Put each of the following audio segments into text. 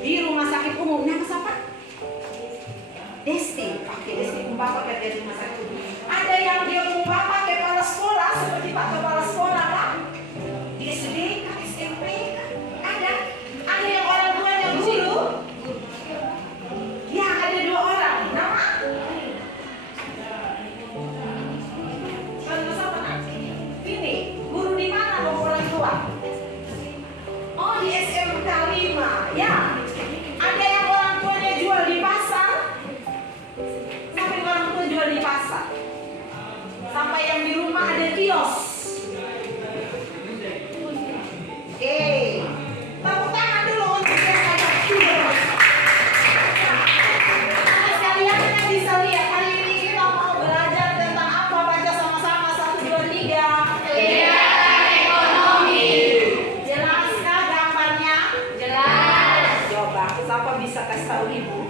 di rumah sakit umum. Nama siapa? Desti. Oke, Desti umpah pakai di rumah sakit umum. Ada yang dia umpah pakai kepala sekolah seperti Pak Kepala Sekolah kan? Di SD, SMP ada. Ada yang orang tuanya guru. Ya, ada 2 orang. Nama? Contoh siapa nak? Ini guru di mana dong orang tua? Oh, di SMK 5. Ya. Ada yang orang tuanya jual di pasar. Sampai orang tua jual di pasar. Sampai yang di rumah ada kios. Oke. Tepuk tangan dulu untuk yang ada kios. Nah, sekalian yang bisa lihat hari ini kita mau belajar tentang apa, baca sama-sama 1, 2, 3. Kegiatan ekonomi. Jelaskah gambarnya? Jelas. Coba, siapa bisa kasih tahu ibu?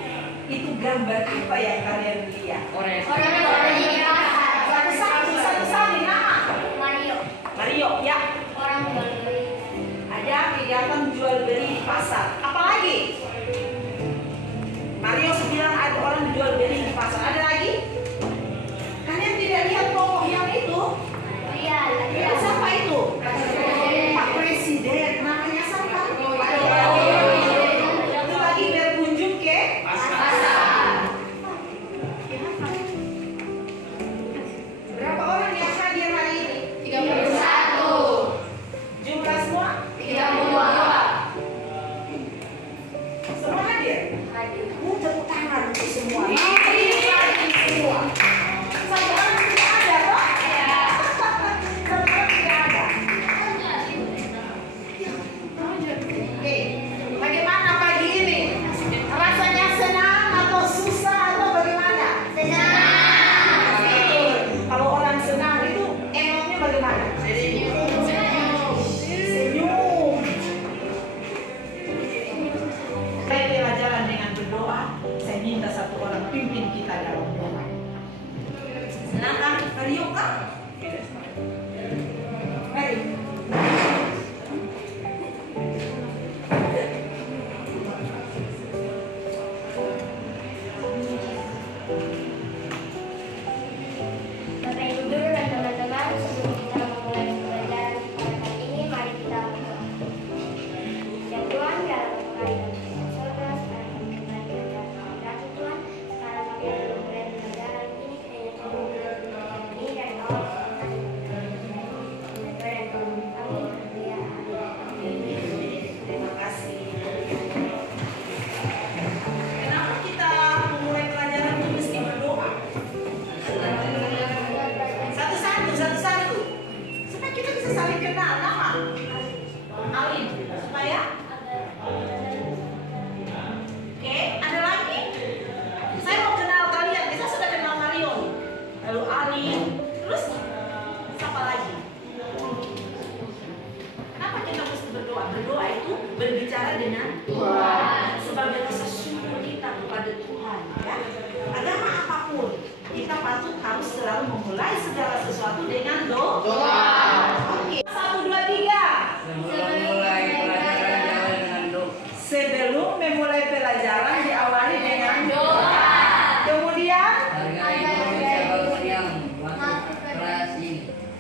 Itu gambar apa yang kalian lihat? Satu-satu nama. Mario, ya. Ada kegiatan jual beli di pasar. Apalagi? Mario bilang ada orang jual beli di pasar. Ada lagi? Kalian tidak lihat tokoh yang itu? Lihat. Siapa itu? Pak Presiden. Namanya siapa? Itu lagi berkunjung ke pasar. Berapa orang yang hadir hari ini? 31. Jumlah semua? 32. Semua hadir? Tepuk tangan untuk semua. Semua. Satu orang tidak ada, Pak? Satu orang tidak ada. Oke, bagaimana pagi ini? Rasanya senang atau susah atau bagaimana? Senang. Kalau orang senang itu emotnya bagaimana? Senyum. Baik, pelajaran dengan berdoa. Saya minta satu orang pimpin kita dalam doa. Silakan, Mario kah? Mari. Bapak Ibu Guru dan teman-teman, sebelum kita memulai pembelajaran pada kali ini, mari kita berdoa. Ya Tuhan, dalam pengadilan di surga, sekarang kami kembali ke dalam kehadirat Tuhan. Sekarang kami akan memulai pembelajaran ini, kiranya Tuhan memberkati pembelajaran ini dari awal sampai akhir. Amin. Ya, amin. Terima kasih. Kenapa kita memulai pelajaran itu mesti berdoa? Satu-satu. Supaya kita bisa saling kenal. Nama? Alin. Supaya? Oke, ada lagi? Saya mau kenal kalian. Kita sudah kenal Mario. Lalu Alin. Terus? Siapa lagi? Kenapa kita mesti berdoa? Berdoa itu berbicara dengan Tuhan. Sebagai rasa syukur kita kepada Tuhan. Ya? Agama apapun, kita patut harus selalu memulai segala sesuatu dengan doa. Oke. 1, 2, 3. Sebelum memulai pelajaran diawali dengan doa. Kemudian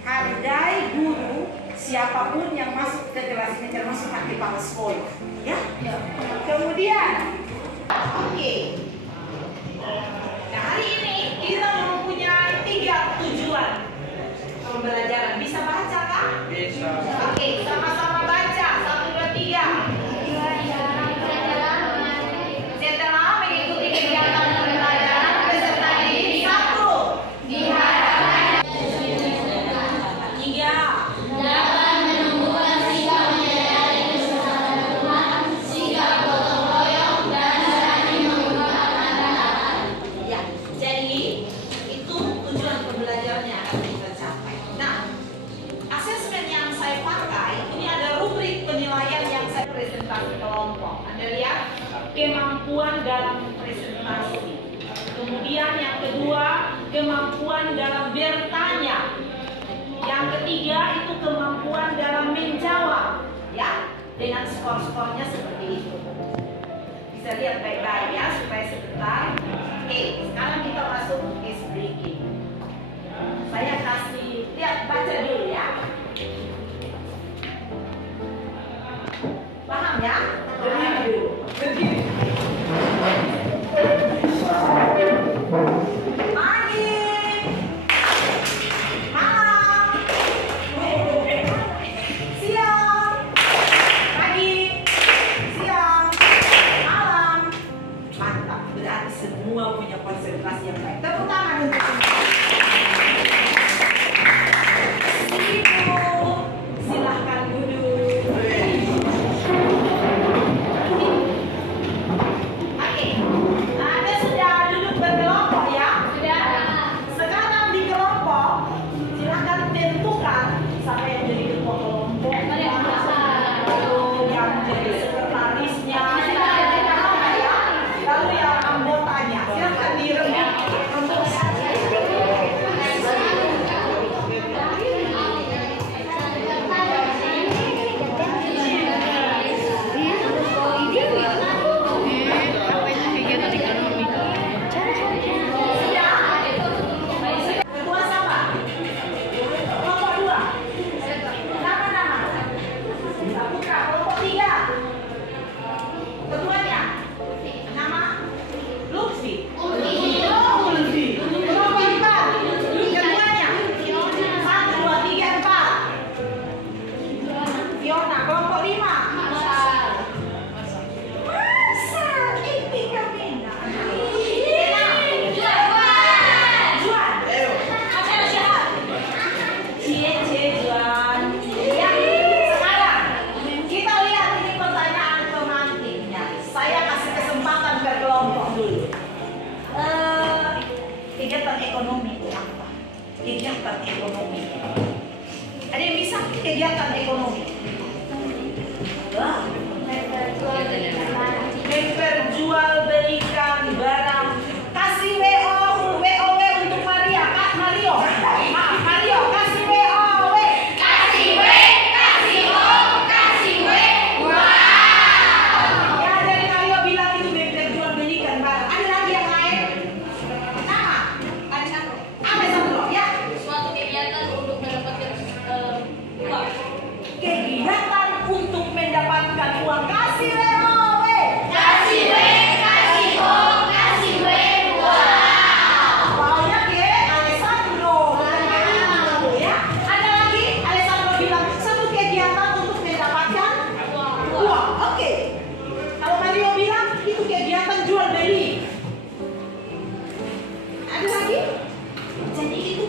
hargai guru siapapun yang masuk ke kelas ini, termasuk Pak Kepala Sekolah. Ya. Kemudian, oke. Nah, hari ini kita mempunyai 3 tujuan pembelajaran. Bisa baca kah? Bisa. Oke, sama-sama baca. 1, 2, 3. Setelah mengikuti kegiatan pembelajaran peserta didik 1. Diharapkan 3. Dapat menumbuhkan sikap menyadari kebesaran Tuhan, sikap gotong royong, dan saling mengungkapkan kata-kata. Ya, jadi itu tujuan pembelajaran yang akan kita capai. Nah, asesmen yang saya pakai ini ada rubrik penilaian yang saya presentasi kelompok. Anda lihat kemampuan dalam presentasi. Kemudian yang kedua kemampuan dalam bertanya. Yang ketiga itu kemampuan dalam menjawab, ya, dengan skor-skornya seperti itu. Bisa lihat baik-baik ya supaya sebentar. Oke, sekarang kita masuk case breaking. Saya kasih lihat, baca dulu ya. Paham ya? Berdiri dulu. Berdiri. Pagi, malam, siang, pagi, siang, malam. Mantap, berarti semua punya konsentrasi yang baik. Tepuk tangan untuk semua. Silahkan duduk. Oke, Anda sudah duduk berkelompok ya? Sudah. Sekarang di kelompok, silahkan tentukan siapa yang jadi ketua kelompok, yang jadi sekretarisnya, ya. Lalu yang anggotanya, silahkan dirembuk. Ketua siapa? Kelompok 2. Nama-nama. Putra, kelompok 3. Ketuanya? Nama? Lutfi. Oh, Lutfi. Kelompok 4. Ketuanya? 1, 2, 3, 4. Fiona. Kelompok 5. Masa ini kami. Juan. Acara siapa? Juan. Ya, sekarang kita lihat ini pertanyaan pemantiknya. Saya kasih kesempatan ke kelompok dulu. Kegiatan ekonomi itu apa? Kegiatan ekonomi. Ada yang bisa kegiatan ekonomi? Memperjual belikan barang. Kasih WOW untuk Maria. Kak Mario. Maaf, Mario. Kasih WOW. Ya, dari Mario bilang itu memperjual belikan barang. Ada lagi yang lain? Nama? Alessandro. Ya. Suatu kegiatan untuk mendapatkan uang. Kegiatan untuk mendapatkan uang. Kasih WOW. Banyak ya, Alessandro. Ya, ada lagi. Alessandro bilang satu kegiatan untuk mendapatkan uang. Oke. Kalau Mario bilang itu kegiatan jual beli. Ada lagi? Jadi itu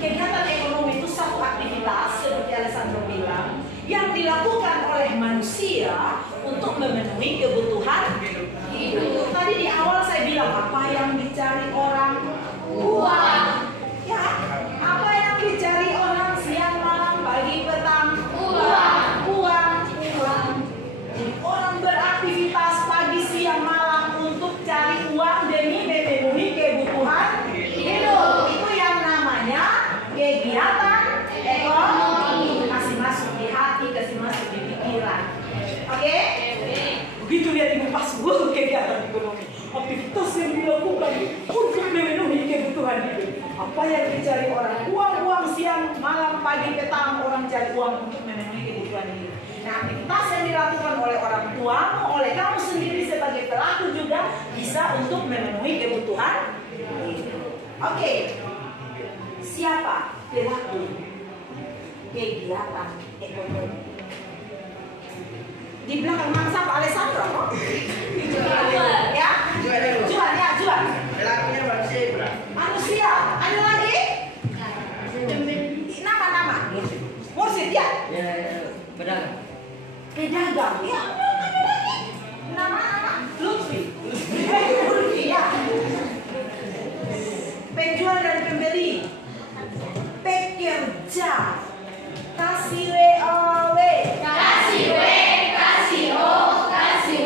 kegiatan ekonomi itu satu aktivitas seperti Alessandro bilang yang dilakukan oleh manusia untuk memenuhi kebutuhan hidup. Tadi di awal saya bilang apa yang dicari orang? Uang. Ya, apa yang dicari orang siang malam pagi petang? Uang. Jadi orang beraktivitas pagi siang malam untuk cari uang demi memenuhi kebutuhan hidup. Itu yang namanya kegiatan ekonomi. Kasih masuk di hati, kasih masuk di pikiran. Oke? Begitu lihat ibu pas kegiatan ekonomi. Aktivitas yang dilakukan untuk memenuhi kebutuhan hidup. Apa yang dicari orang? Uang siang, malam, pagi, petang. Orang cari uang untuk memenuhi kebutuhan hidup. Nah, aktivitas yang dilakukan oleh orang tua, oleh kamu sendiri sebagai pelaku juga bisa untuk memenuhi kebutuhan hidup. Oke. Siapa pelaku kegiatan ekonomi? Di belakang mangsa Pak Alessandro. Ya? Juan. Pelakunya Manusia. Ada lagi? Nama. Mursid ya? pedagang. Ya. Nama. Lutfi. Ya. Penjual dan pembeli. Pekerja. Kasih WOW. Kasih W, kasih O, kasih W.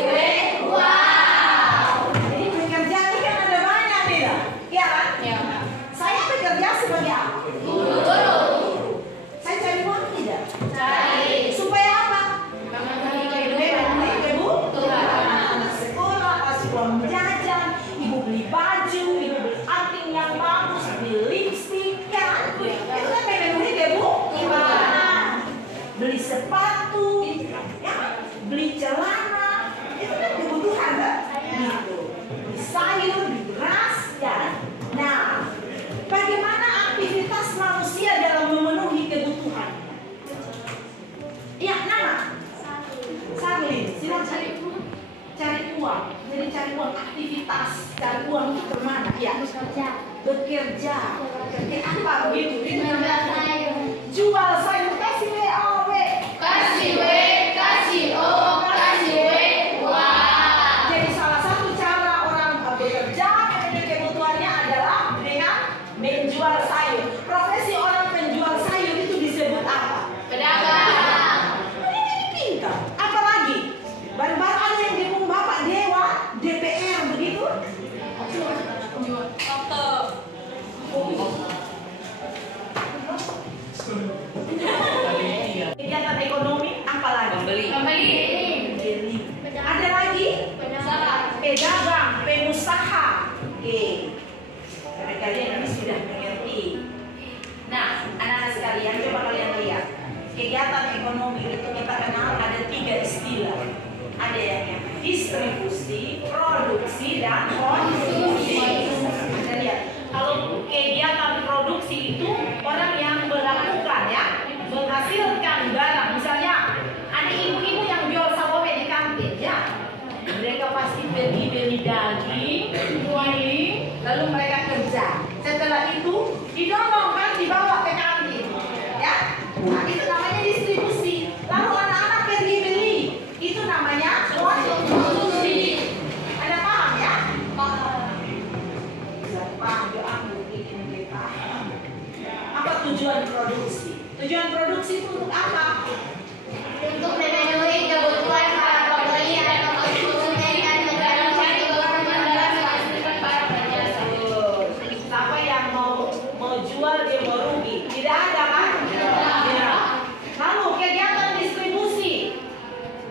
uang. Jadi cari uang, aktivitas cari uang itu kemana? Ya, bekerja. Apa begitu? Jual sayur, kasih WAW. Kasih W, kasih O, kasih W, wah. Jadi salah satu cara orang bekerja memenuhi kebutuhannya adalah dengan menjual sayur. Profesi orang penjual sayur itu disebut apa? Pedagang. Ini pintar. Apa lagi? Baru-baru ada yang dukung Bapak Dewa, DPR begitu? Kegiatan ekonomi apa lagi? Kembali. Ada lagi? Pedagang, pengusaha. Oke. Karena kalian ini sudah mengerti. Nah, anak-anak sekalian, coba kalian lihat. Kegiatan ekonomi itu kita kenal ada 3 istilah. Ada yang distribusi, produksi, dan konsumsi. Kita lihat. Kalau kegiatan produksi itu orang yang melakukan ya, menghasilkan barang. Misalnya ada ibu-ibu yang jual sawobe di kantin ya. Mereka pasti pergi beli daging, lalu mereka kerja. Setelah itu didorongkan dibawa ke kantin, ya. Nah, itu namanya distribusi. Lalu anak-anak pergi beli, itu namanya konsumsi. Ada paham ya? Paham ya, ambil bikin mereka. Apa tujuan produksi? Tujuan produksi itu untuk apa? Untuk memenuhi kebutuhan para pembeli atau konsumen dan negara mencari keuntungan dalam menghasilkan barang dan jasa. Siapa yang mau jual dia mau rugi? Tidak ada kan? Ya. Lalu kegiatan distribusi.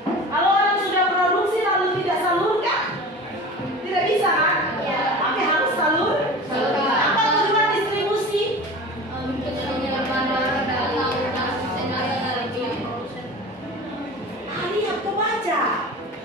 Kalau orang sudah produksi lalu tidak salurkan, tidak bisa kan? Tapi harus salur. Apa tujuan distribusi? Lihat tuh baca.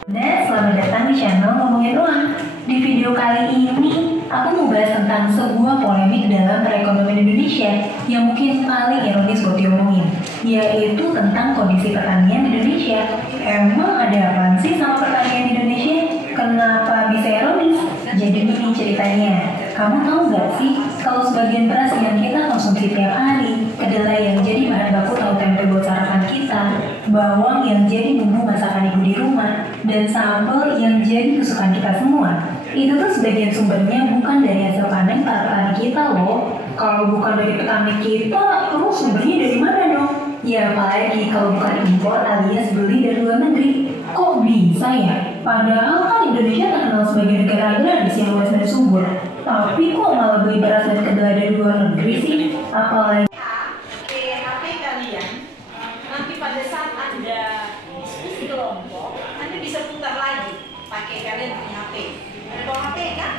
Dan selamat datang di channel Ngomongin Uang. Di video kali ini, aku mau bahas tentang sebuah polemik dalam perekonomian Indonesia yang mungkin paling ironis buat diomongin, yaitu tentang kondisi pertanian Indonesia. Emang ada apaan sih sama pertanian Indonesia? Kenapa bisa ironis? Jadi ini ceritanya. Kamu tahu nggak sih kalau sebagian beras yang kita konsumsi tiap hari, kedelai yang jadi bahan baku tahu tempe buat sarapan kita, bawang yang jadi bumbu masakan ibu di rumah, dan sambal yang jadi kesukaan kita semua. Itu tuh sebagian sumbernya bukan dari hasil panen para petani kita loh. Kalau bukan dari petani kita, terus sumbernya dari mana dong? Ya apalagi kalau bukan impor alias beli dari luar negeri. Kok bisa ya? Padahal kan Indonesia terkenal sebagai negara agraris yang luas dan subur. Tapi kok malah beli beras dan kedelai dari luar negeri sih? Apalagi HP kalian nanti pada saat Anda diskusi kelompok, Anda bisa putar lagi pakai kalian punya HP. Ada bawa HP kan?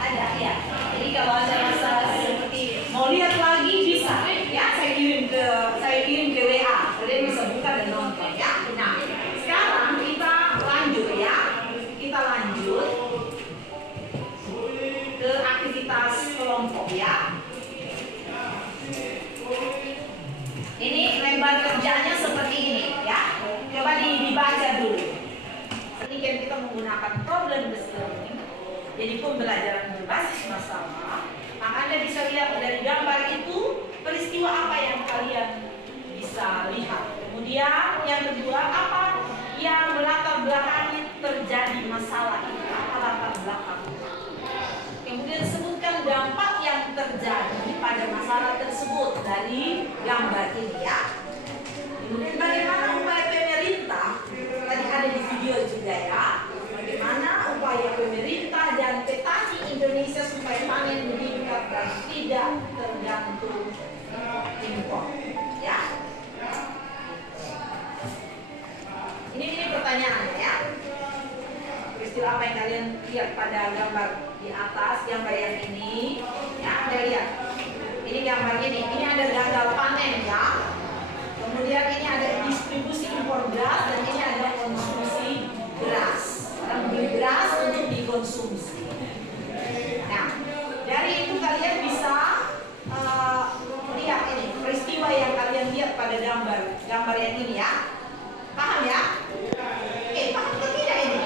Ada ya. Jadi kalau ada masalah seperti mau lihat lagi bisa ya, saya kirim ke WA. Kalian bisa buka dan nonton ya. Nah, sekarang kita lanjut ya. Kita lanjut ke aktivitas kelompok ya. Ini lembar kerjanya seperti ini ya. Coba dibaca dulu. Ini kan kita menggunakan problem based learning. Jadi pembelajaran berbasis masalah. Nah, Anda bisa lihat dari gambar itu peristiwa apa yang kalian bisa lihat. Kemudian yang kedua, apa yang melatar belakangi terjadi masalah itu? Apa latar belakang? Kemudian sebutkan dampak yang terjadi pada masalah tersebut dari gambar ini ya. Kemudian bagaimana upaya pemerintah, tadi ada di video juga ya, bagaimana upaya pemerintah dan petani Indonesia supaya panen meningkat dan tidak tergantung impor ya. Ini pertanyaannya ya. Peristiwa apa yang kalian lihat pada gambar di atas, gambar yang ini ya, Anda lihat ini gambar ini ada gagal panen ya, kemudian ini ada distribusi impor beras, dan ini ada konsumsi beras. Orang beli beras untuk dikonsumsi. Nah, dari itu kalian bisa lihat ini peristiwa yang kalian lihat pada gambar yang ini ya. Paham ya? Paham atau tidak ini?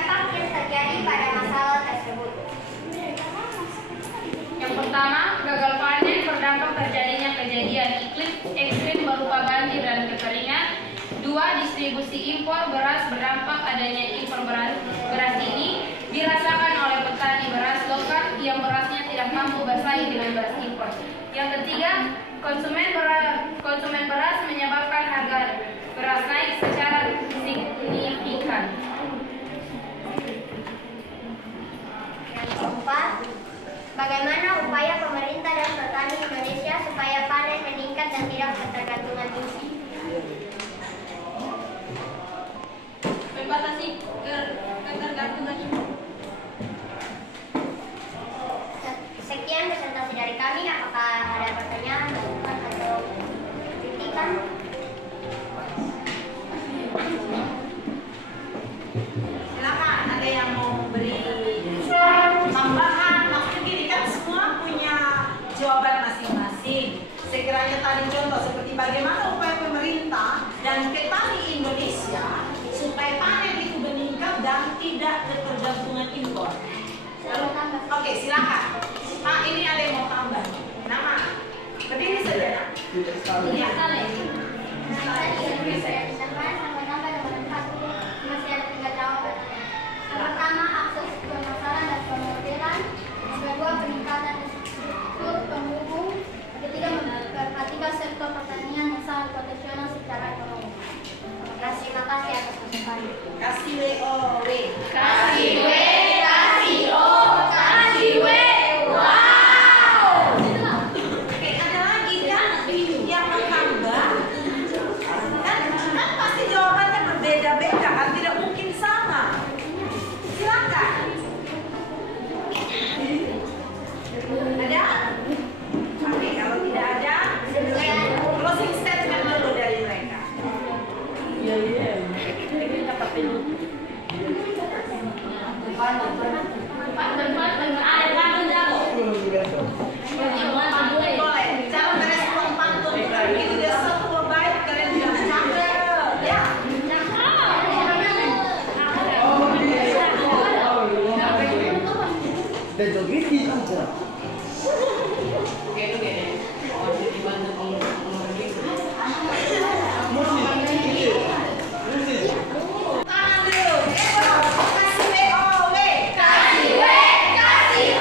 dampak yang terjadi pada masalah tersebut. Yang pertama, gagal panen berdampak terjadinya kejadian iklim ekstrim berupa banjir dan kekeringan. Dua, distribusi impor beras berdampak adanya impor beras. Beras ini dirasakan oleh petani beras lokal yang berasnya tidak mampu bersaing dengan beras impor. Yang ketiga, konsumen beras menyebabkan harga beras naik secara signifikan. Yang keempat, bagaimana upaya pemerintah dan petani Indonesia supaya panen meningkat dan tidak ketergantungan impor? Membatasi ketergantungan impor. Sekian presentasi dari kami. Apakah ada pertanyaan, masukan, atau kritikan? Silakan, ada yang mau beri tambahan? Maksudnya gini kan semua punya jawaban masing-masing. Sekiranya tadi contoh seperti bagaimana upaya pemerintah dan petani Indonesia supaya panen itu meningkat dan tidak ketergantungan impor. Oke, silakan. Pak, ini ada yang mau tambah. Nama? Berdiri saja. Nak. Iya. Pertama, akses pemasaran dan pemodelan. Yang kedua, peningkatan struktur penghubung. Ketiga, memperhatikan sektor pertanian yang sangat potensial secara ekonomi. Terima kasih atas masukan. Kasih W-O-W. Kasih W, kasih O, kasih W. Wow. Oke, ada lagi kan yang mau tambah? Kan pasti jawabannya berbeda-beda kan, tidak mungkin sama. Silakan. Ada? Oke, kalau tidak ada, closing statement dulu dari mereka. Boleh. Cara merespon pantun itu dia satu baik kalian jangan capek. Ya. Dan joget gitu. Tangan dulu. Kasih W-O-W. Kasih W, kasih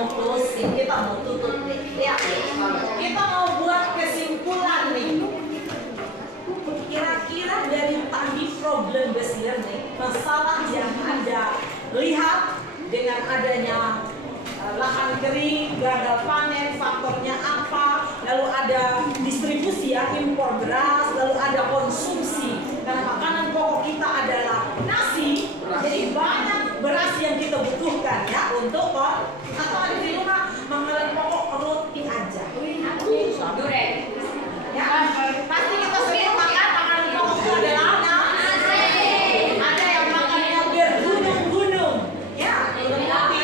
mau closing, kita mau tutup nih. Ya, kita mau buat kesimpulan nih. Kira-kira dari tadi problem besar nih, masalah yang Anda lihat dengan adanya lahan kering, gagal panen, faktornya apa, lalu ada distribusi ya, impor beras, lalu ada konsumsi, karena makanan pokok kita adalah nasi, jadi banyak beras yang kita butuhkan ya untuk atau ada di rumah makanan pokok roti aja. Durian. Ya, pasti kita sering makan makanan pokok itu adalah ada yang makannya bergunung-gunung, ya, tapi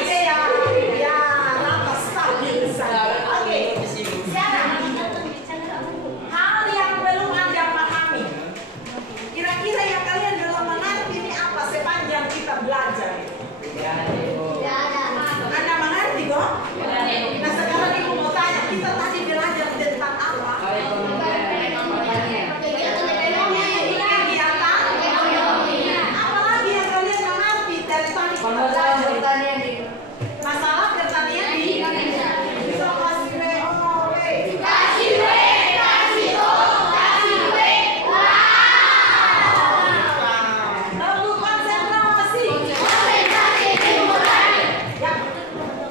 ya rata stabil saja. Oke, sekarang hal yang belum Anda pahami, kira-kira yang kalian belum mengerti ini apa sepanjang kita belajar? Anda mengerti kok? Nah sekarang ibu mau tanya, kita tadi belajar tentang apa? Apalagi yang kalian mengerti dari tadi kita belajar? Masalah pertanian di Indonesia. Bisa kasih lalu konsentrasi. Ya.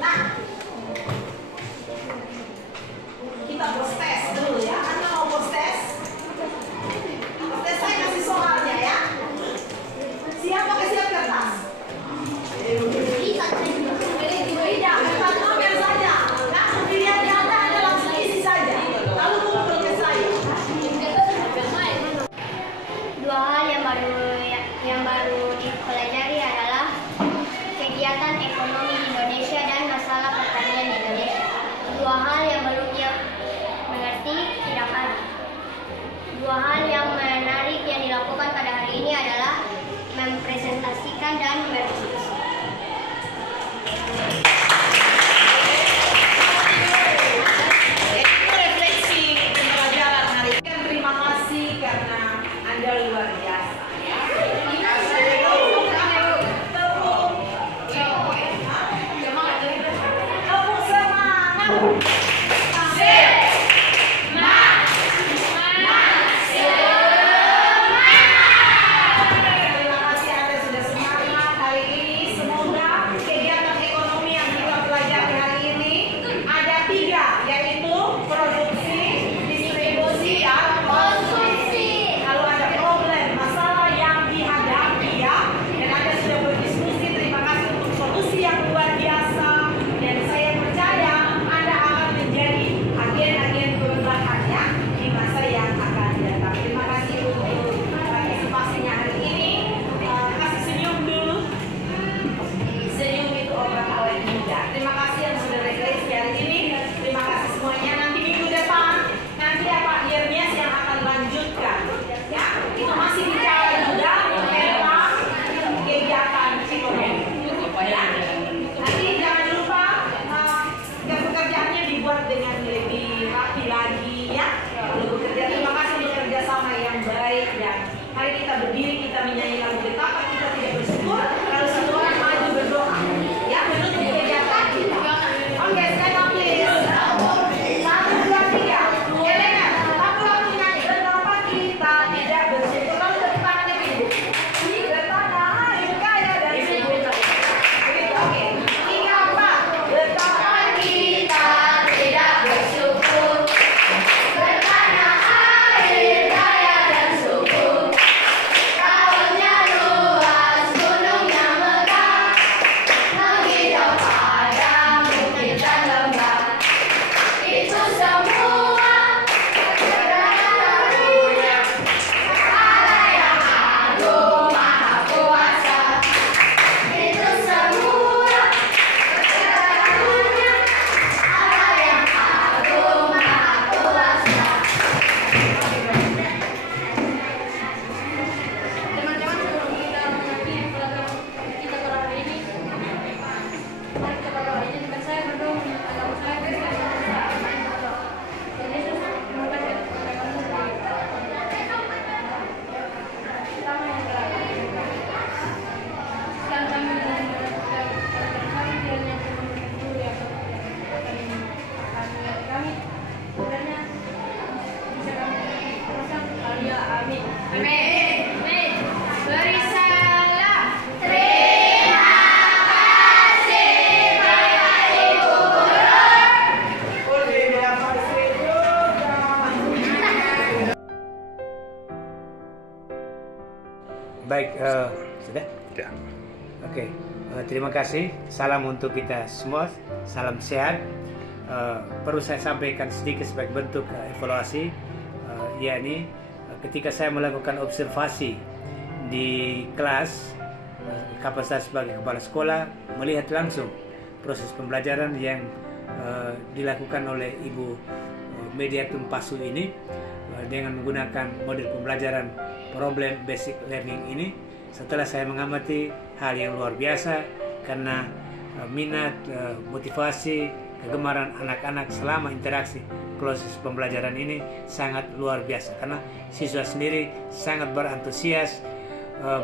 Nah, kita proses dulu ya. Anda mau proses? Proses saya kasih soalnya ya. Siapa siap kertas? Tidak, kertas novel saja. Langsung dilihat di Anda langsung isi saja. Lalu kumpul ke saya. Dua hal yang baru dipelajari adalah kegiatan ekonomi di Indonesia dan masalah pertanian di Indonesia. Dua hal yang belum dia mengerti tidak ada. Dua hal yang menarik yang dilakukan pada hari ini adalah mempresentasikan dan berdiskusi. Itu refleksi pembelajaran hari ini. Terima kasih karena Anda luar biasa. Tepuk semangat. Terima kasih Anda sudah semangat hari ini. Semoga kegiatan ekonomi yang kita pelajari hari ini ada 3, yaitu produksi, distribusi, dan konsumsi. Kalau ada problem, masalah yang dihadapi ya, dan Anda sudah berdiskusi, terima kasih untuk solusi yang luar biasa. Dan saya percaya Anda akan menjadi agen-agen perubahan ya di masa yang akan datang. Terima kasih untuk partisipasinya hari ini. Kasih senyum dulu. Senyum itu obat awet muda. Terima kasih yang sudah refleksi hari ini. Terima kasih semuanya. Nanti minggu depan nanti Pak Yernias yang akan lanjutkan. Ya, itu masih bicara juga tentang kegiatan ekonomi. Ya. Nanti jangan lupa pekerjaannya dibuat dengan lebih rapi lagi ya. Kalau bekerja, terima kasih untuk kerjasama yang baik dan mari kita berdiri, kita menyanyi lagu betapa kita tidak bersyukur kalau satu orang maju berdoa ya menutup kegiatan kita. Oke, stand up please. 1, 2, 3. Elena, tapi waktu nyanyi betapa kita tidak bersyukur. Lalu tepuk tangannya ibu. Bertanah air kaya dan subur. Oke. 3, 4. Betapa kita tidak bersyukur. Bertanah air kaya dan subur. Tahunnya luas, gunungnya megah, menghijau padang, bukit dan lembah. Itu semua keberadaan karunia, Allah yang agung maha kuasa. Itu semua keberadaannya, Allah yang agung maha kuasa. Teman-teman, sebelum kita mengakhiri program kita pada hari ini, mari kita berdoa. Izinkan saya berdoa agama saya Kristen. Dan Yesus, terima kasih atas kebaikan-Mu sendiri. Pertama yang terakhir, sekarang kami dengan kami kiranya Tuhan berkati Baik, sudah? Ya. Oke, terima kasih. Salam untuk kita semua. Salam sehat. Perlu saya sampaikan sedikit sebagai bentuk evaluasi, yakni ketika saya melakukan observasi di kelas, kapasitas sebagai kepala sekolah, melihat langsung proses pembelajaran yang dilakukan oleh Ibu Mediatum Pasu ini dengan menggunakan model pembelajaran problem basic learning ini. Setelah saya mengamati hal yang luar biasa, karena minat, motivasi, kegemaran anak-anak selama interaksi proses pembelajaran ini sangat luar biasa, karena siswa sendiri sangat berantusias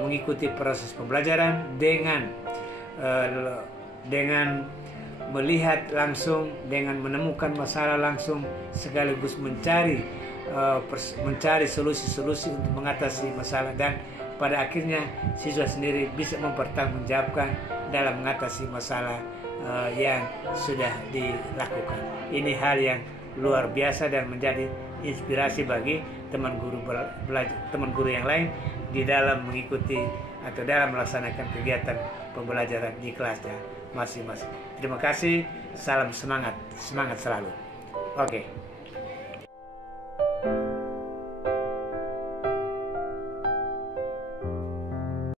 mengikuti proses pembelajaran dengan melihat langsung, dengan menemukan masalah langsung, sekaligus mencari solusi-solusi untuk mengatasi masalah, dan pada akhirnya siswa sendiri bisa mempertanggungjawabkan dalam mengatasi masalah yang sudah dilakukan. Ini hal yang luar biasa dan menjadi inspirasi bagi teman guru yang lain di dalam mengikuti atau dalam melaksanakan kegiatan pembelajaran di kelasnya masing-masing. Terima kasih, salam semangat selalu. Oke.